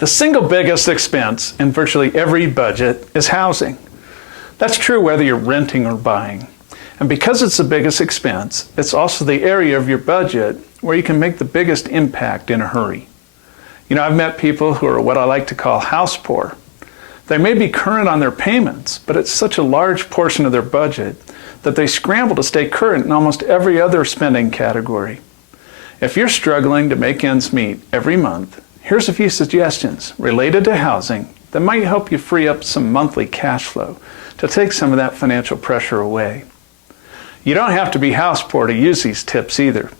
The single biggest expense in virtually every budget is housing. That's true whether you're renting or buying. And because it's the biggest expense, it's also the area of your budget where you can make the biggest impact in a hurry. You know, I've met people who are what I like to call house poor. They may be current on their payments, but it's such a large portion of their budget that they scramble to stay current in almost every other spending category. If you're struggling to make ends meet every month, here's a few suggestions related to housing that might help you free up some monthly cash flow to take some of that financial pressure away. You don't have to be house poor to use these tips either.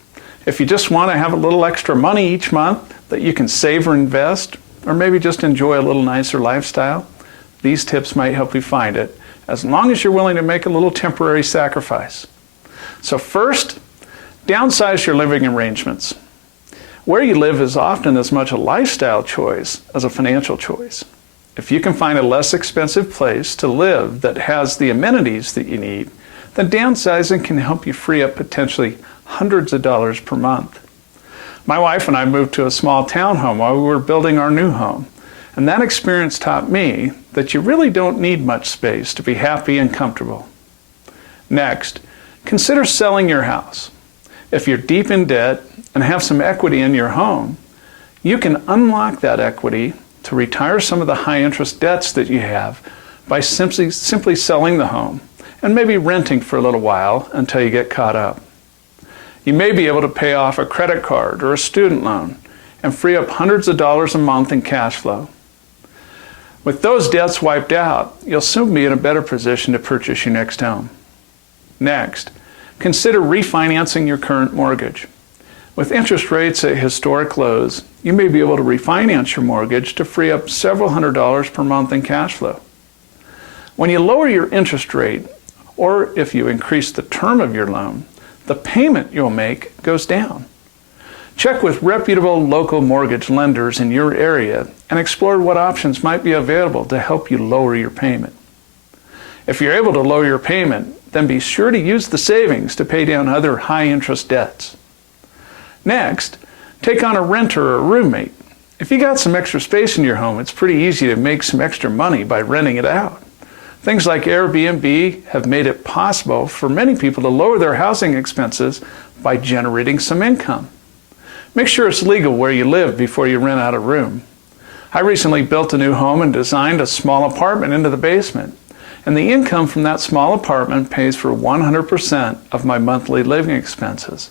If you just want to have a little extra money each month that you can save or invest, or maybe just enjoy a little nicer lifestyle, these tips might help you find it, as long as you're willing to make a little temporary sacrifice. So first, downsize your living arrangements. Where you live is often as much a lifestyle choice as a financial choice. If you can find a less expensive place to live that has the amenities that you need, then downsizing can help you free up potentially hundreds of dollars per month. My wife and I moved to a small townhome while we were building our new home, and that experience taught me that you really don't need much space to be happy and comfortable. Next, consider selling your house. If you're deep in debt and have some equity in your home, you can unlock that equity to retire some of the high interest debts that you have by simply selling the home and maybe renting for a little while until you get caught up. You may be able to pay off a credit card or a student loan and free up hundreds of dollars a month in cash flow. With those debts wiped out, you'll soon be in a better position to purchase your next home. Next, consider refinancing your current mortgage. With interest rates at historic lows, you may be able to refinance your mortgage to free up several $100s per month in cash flow. When you lower your interest rate, or if you increase the term of your loan, the payment you'll make goes down. Check with reputable local mortgage lenders in your area and explore what options might be available to help you lower your payment. If you're able to lower your payment, then be sure to use the savings to pay down other high-interest debts. Next, take on a renter or a roommate. If you got some extra space in your home, it's pretty easy to make some extra money by renting it out. Things like Airbnb have made it possible for many people to lower their housing expenses by generating some income. Make sure it's legal where you live before you rent out a room. I recently built a new home and designed a small apartment into the basement, and the income from that small apartment pays for 100% of my monthly living expenses.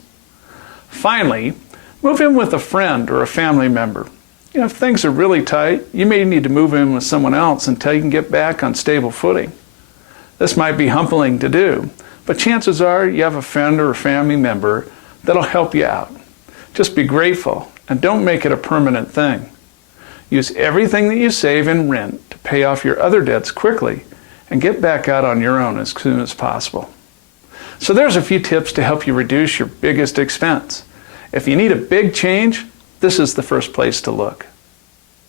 Finally, move in with a friend or a family member. You know, if things are really tight, you may need to move in with someone else until you can get back on stable footing. This might be humbling to do, but chances are you have a friend or a family member that'll help you out. Just be grateful and don't make it a permanent thing. Use everything that you save in rent to pay off your other debts quickly and get back out on your own as soon as possible. So there's a few tips to help you reduce your biggest expense. If you need a big change, this is the first place to look.